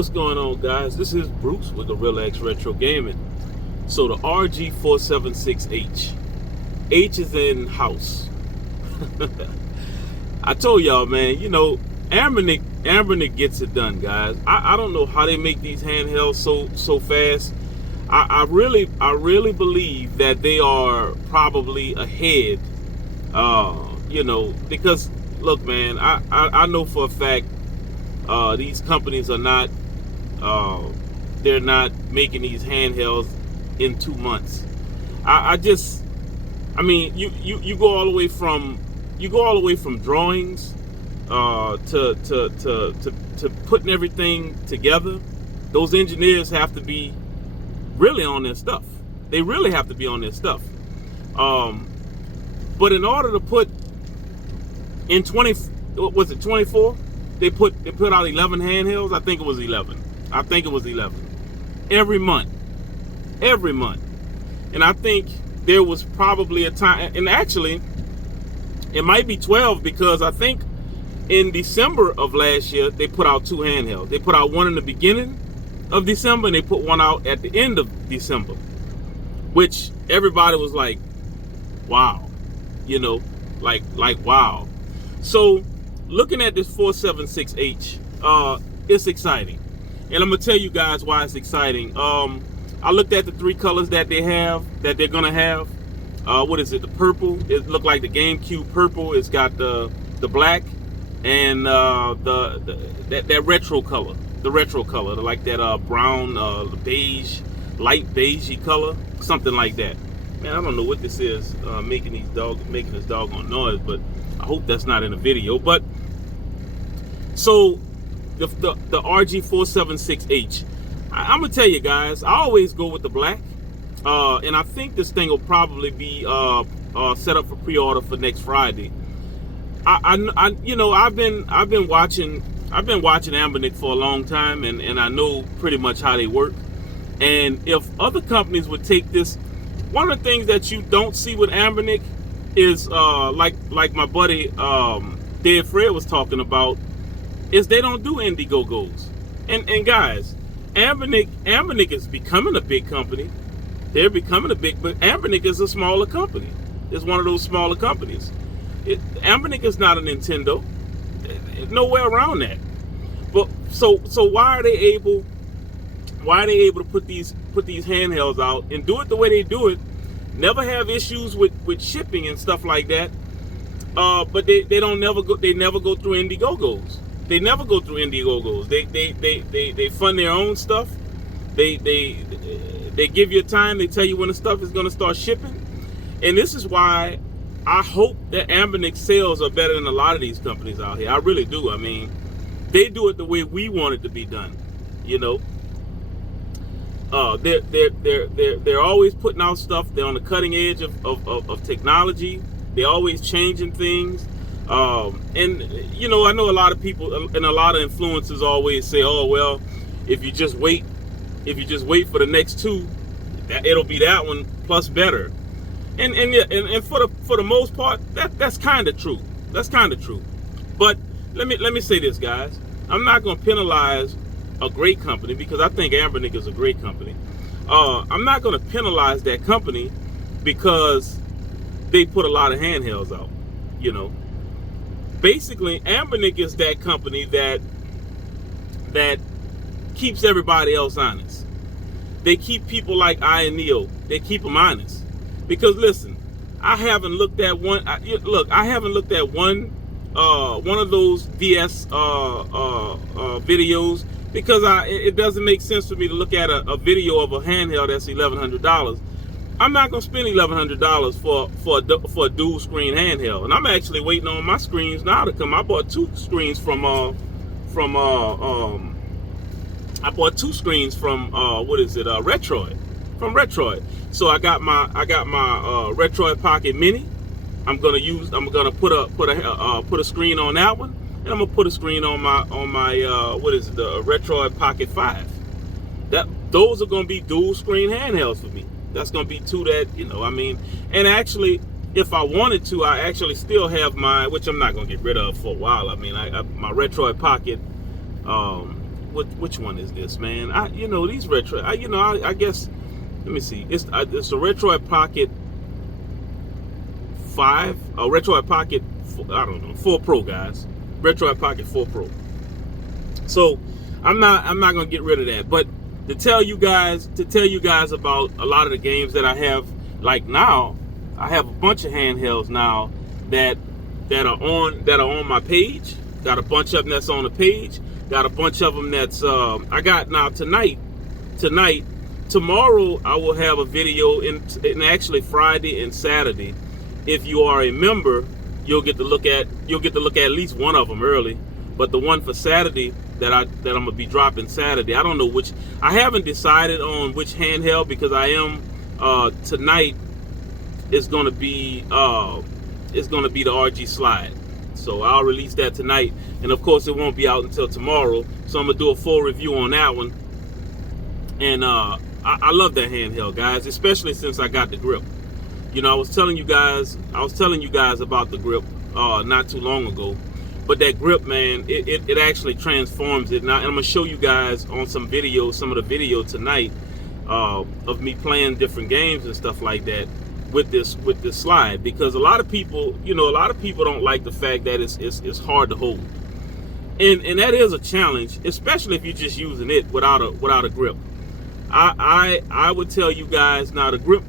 what's going on, guys? This is Bruce with Gorilla X Retro Gaming. So the RG476H. H is in house. I told y'all, man, you know, ANBERNIC gets it done, guys. I don't know how they make these handhelds so fast. I really believe that they are probably ahead. You know, because look, man, I know for a fact these companies are not they're not making these handhelds in 2 months. I mean, you go all the way from drawings to putting everything together. Those engineers have to be really on their stuff. They really have to be on their stuff. But in order to put in 24? They put out 11 handhelds. I think it was 11. Every month. And I think there was probably a time, and actually it might be 12, because I think in December of last year they put out 2 handhelds. They put out one in the beginning of December and they put one out at the end of December, which everybody was like, wow, you know, like wow. So looking at this 476H, it's exciting, and I'm gonna tell you guys why it's exciting. I looked at the 3 colors that they're gonna have. What is it? The purple. It looked like the GameCube purple. It's got the black and that retro color. The retro color, like that brown, beige, light beigey color, something like that. Man, I don't know what this is making this doggone noise, but I hope that's not in the video. But so the RG476H, I'm gonna tell you guys, I always go with the black, and I think this thing will probably be set up for pre-order for next Friday. You know, I've been watching ANBERNIC for a long time, and I know pretty much how they work. And if other companies would take this, one of the things that you don't see with ANBERNIC is like my buddy Dead Fred was talking about, is they don't do Indiegogos. And guys, ANBERNIC is becoming a big company. They're becoming but ANBERNIC is a smaller company. It's one of those smaller companies. ANBERNIC is not a Nintendo. Nowhere around that. But so why are they able to put these handhelds out and do it the way they do it? Never have issues with shipping and stuff like that. But they never go through Indiegogos. They never go through Indiegogos. They fund their own stuff. They give you a time. They tell you when the stuff is going to start shipping. And this is why I hope that ANBERNIC sales are better than a lot of these companies out here. I really do. I mean, they do it the way we want it to be done. You know, they're always putting out stuff. They're on the cutting edge of technology. They're always changing things. And you know, I know a lot of people and a lot of influencers always say, "Oh well, if you just wait for the next 2, it'll be that one plus better." And for the most part, that's kind of true. That's kind of true. But let me say this, guys. I'm not going to penalize a great company, because I think ANBERNIC is a great company. I'm not going to penalize that company because they put a lot of handhelds out. You know, basically, ANBERNIC is that company that keeps everybody else honest. They keep people like I and Neo. They keep them honest. Because listen, I haven't looked at one. I haven't looked at one of those DS videos, because it doesn't make sense for me to look at a video of a handheld that's $1,100. I'm not gonna spend $1,100 for a dual screen handheld, and I'm actually waiting on my screens now to come. I bought 2 screens from Retroid. From Retroid. So I got my Retroid Pocket Mini. I'm gonna put a screen on that one, and I'm gonna put a screen on my the Retroid Pocket 5. Those are gonna be dual screen handhelds for me. That's gonna be 2 that, you know, I mean, and actually, if I wanted to, I actually still have my, which I'm not gonna get rid of for a while. I mean, my Retroid Pocket which one is this, man? These retro. I guess. Let me see. It's a Retroid Pocket 5, a Retroid Pocket. I don't know, 4 Pro, guys. Retroid Pocket 4 Pro. So I'm not gonna get rid of that. But to tell you guys about a lot of the games that I have, like now, I have a bunch of handhelds now that are on my page. Got a bunch of them that's on the page. Got a bunch of them that's I got now tonight. Tomorrow I will have a video, and actually Friday and Saturday. If you are a member, you'll get to look at least one of them early. But the one for Saturday that I'm gonna be dropping Saturday, I don't know which. I haven't decided on which handheld, because I am tonight is gonna be the RG Slide. So I'll release that tonight, and of course it won't be out until tomorrow. So I'm gonna do a full review on that one. And I love that handheld, guys, especially since I got the grip. I was telling you guys about the grip not too long ago. But that grip, man, it actually transforms it. Now, and I'm gonna show you guys on some of the video tonight of me playing different games and stuff like that with this slide, because a lot of people don't like the fact that it's hard to hold, and that is a challenge, especially if you're just using it without a grip. I would tell you guys now, the grip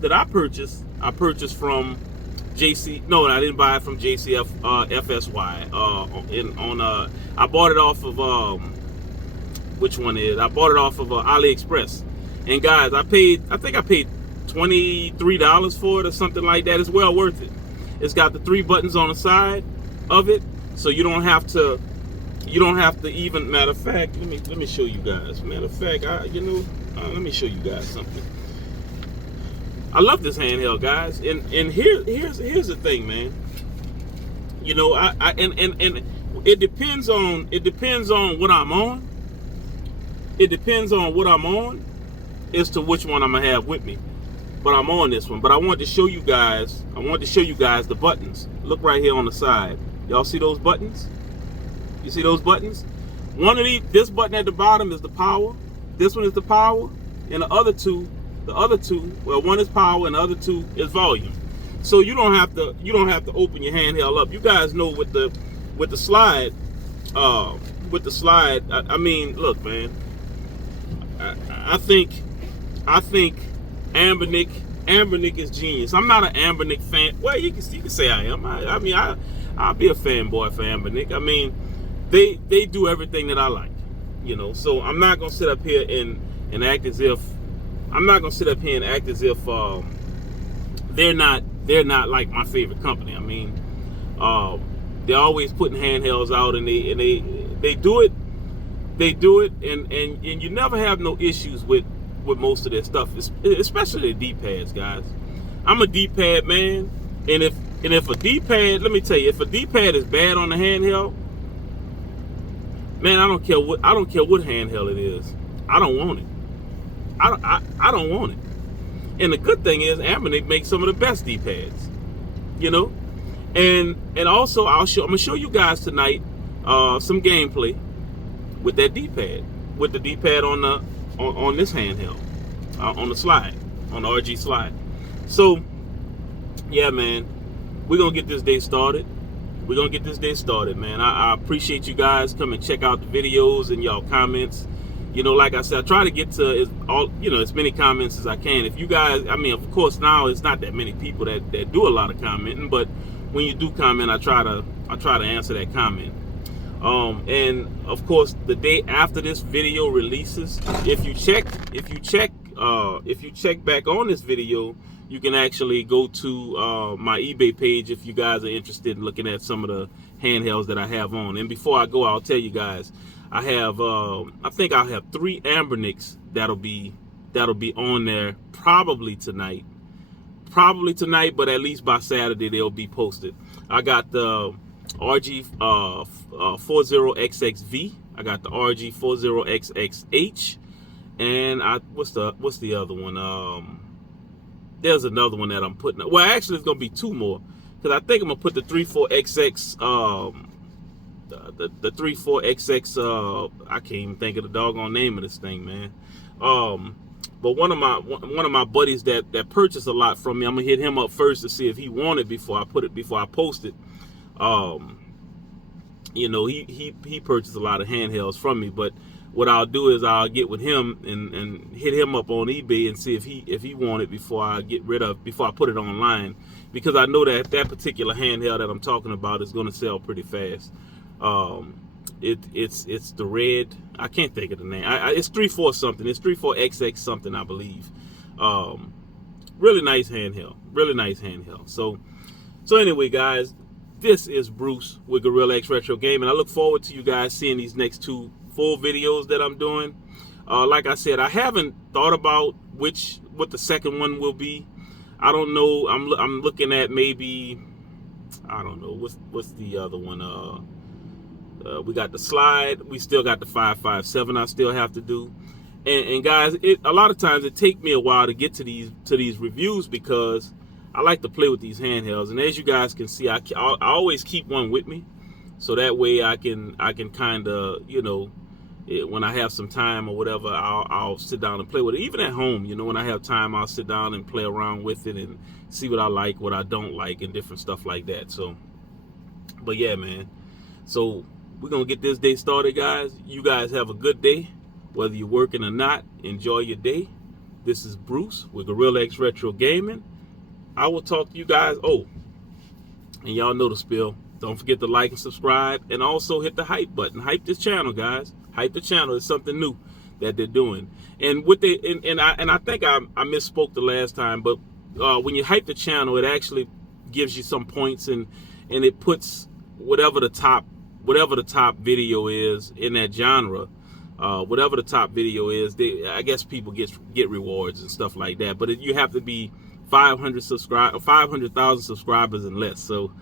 that I purchased from JC. No, I didn't buy it from JCF FSY. I bought it off of which one is? I bought it off of AliExpress. And guys, I think I paid $23 for it or something like that. It's well worth it. It's got the 3 buttons on the side of it, so you don't have to even. Matter of fact, let me show you guys. Matter of fact, let me show you guys something. I love this handheld, guys, and here's the thing, man. And it depends on what I'm on. It depends on what I'm on as to which one I'm gonna have with me. But I'm on this one. But I wanted to show you guys. The buttons. Look right here on the side. Y'all see those buttons? You see those buttons? This button at the bottom is the power. This one is the power, and the other two, well, one is power and the other 2 is volume. So you don't have to open your handheld up. You guys know with the slide, I mean, look, man, I think ANBERNIC is genius. I'm not an ANBERNIC fan. Well, you can say I am. I'll be a fanboy for ANBERNIC. I mean, they do everything that I like, So I'm not gonna sit up here and act as if they're not like my favorite company. I mean, they're always putting handhelds out, and they do it, and you never have no issues with most of their stuff, especially the D-pads, guys. I'm a D-pad man, and if a D-pad, let me tell you, if a D-pad is bad on the handheld, man, I don't care what handheld it is. I don't want it. I don't want it. And the good thing is, ANBERNIC makes some of the best D-pads, And also, I'm gonna show you guys tonight some gameplay with that D-pad, with the D-pad on this handheld, on the slide, on the RG Slide. So, yeah, man, we're gonna get this day started. Man. I appreciate you guys coming check out the videos and y'all comments. Like I said, I try to get to as many comments as I can. If you guys, I mean, of course, now it's not that many people that do a lot of commenting, but when you do comment, I try to answer that comment. And of course, the day after this video releases, if you check back on this video, you can actually go to my eBay page if you guys are interested in looking at some of the handhelds that I have on. And before I go, I'll tell you guys, I have I think I'll have 3 ANBERNICs that'll be on there probably tonight, but at least by Saturday they'll be posted. I got the RG40XX-V, I got the RG40XX-H, and what's the other one? There's another one that I'm putting up. Well, actually, it's gonna be 2 more, because I think I'm gonna put the 34XX the 34XX. I can't even think of the doggone name of this thing, man. But one of my buddies that purchased a lot from me, I'm gonna hit him up first to see if he wanted before I post it. You know, he purchased a lot of handhelds from me, but what I'll do is I'll get with him and hit him up on eBay and see if he wanted before I put it online, because I know that particular handheld that I'm talking about is going to sell pretty fast. It's the red. I can't think of the name. It's 34 something. It's 34XX something, I believe. Really nice handheld. Really nice handheld. So anyway, guys, this is Bruce with Gorilla X Retro Gaming. I look forward to you guys seeing these next 2 full videos that I'm doing. Like I said, I haven't thought about what the second one will be. I don't know. I'm looking at maybe, I don't know, what's the other one? We got the slide. We still got the 557 I still have to do. And guys, a lot of times it take me a while to get to these reviews, because I like to play with these handhelds. And as you guys can see, I always keep one with me, so that way I can kind of, you know, when I have some time or whatever, I'll sit down and play with it. Even at home, you know, when I have time, I'll sit down and play around with it and see what I like, what I don't like, and different stuff like that. So, but yeah, man. So we're gonna get this day started, guys. You guys have a good day, whether you're working or not. Enjoy your day. This is Bruce with Gorilla X Retro Gaming. I will talk to you guys. Oh, and y'all know the spiel. Don't forget to like and subscribe, and also hit the hype button. Hype this channel, guys. Hype the channel. It's something new that they're doing. And what they and I think I misspoke the last time, but when you hype the channel, it actually gives you some points, and it puts whatever the top video is in that genre. Whatever the top video is, I guess people get rewards and stuff like that. But you have to be 500,000 subscribers and less. So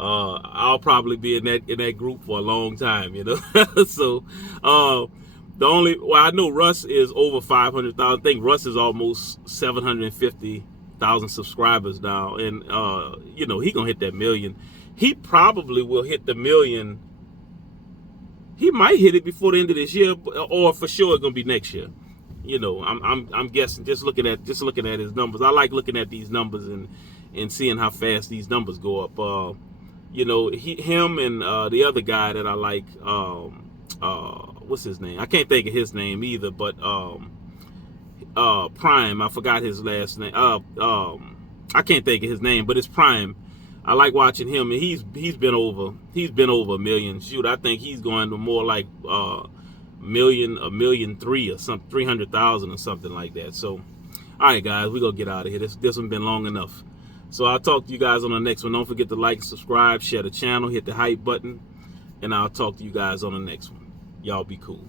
I'll probably be in that group for a long time, you know. So I know Russ is over 500,000. I think Russ is almost 750,000 subscribers now, and you know, he gonna hit that million. He probably will hit the million. He might hit it before the end of this year, or for sure it's gonna be next year. You know, I'm guessing, just looking at his numbers. I like looking at these numbers and seeing how fast these numbers go up. You know, him and the other guy that I like, what's his name? I can't think of his name either, but Prime. I forgot his last name. I can't think of his name, but it's Prime. I like watching him, and he's been over a million. Shoot, I think he's going to more like $1.3 million or something, 300,000 or something like that. So, all right, guys, we're gonna get out of here. This one been long enough. So I'll talk to you guys on the next one. Don't forget to like, subscribe, share the channel, hit the hype button, and I'll talk to you guys on the next one. Y'all be cool.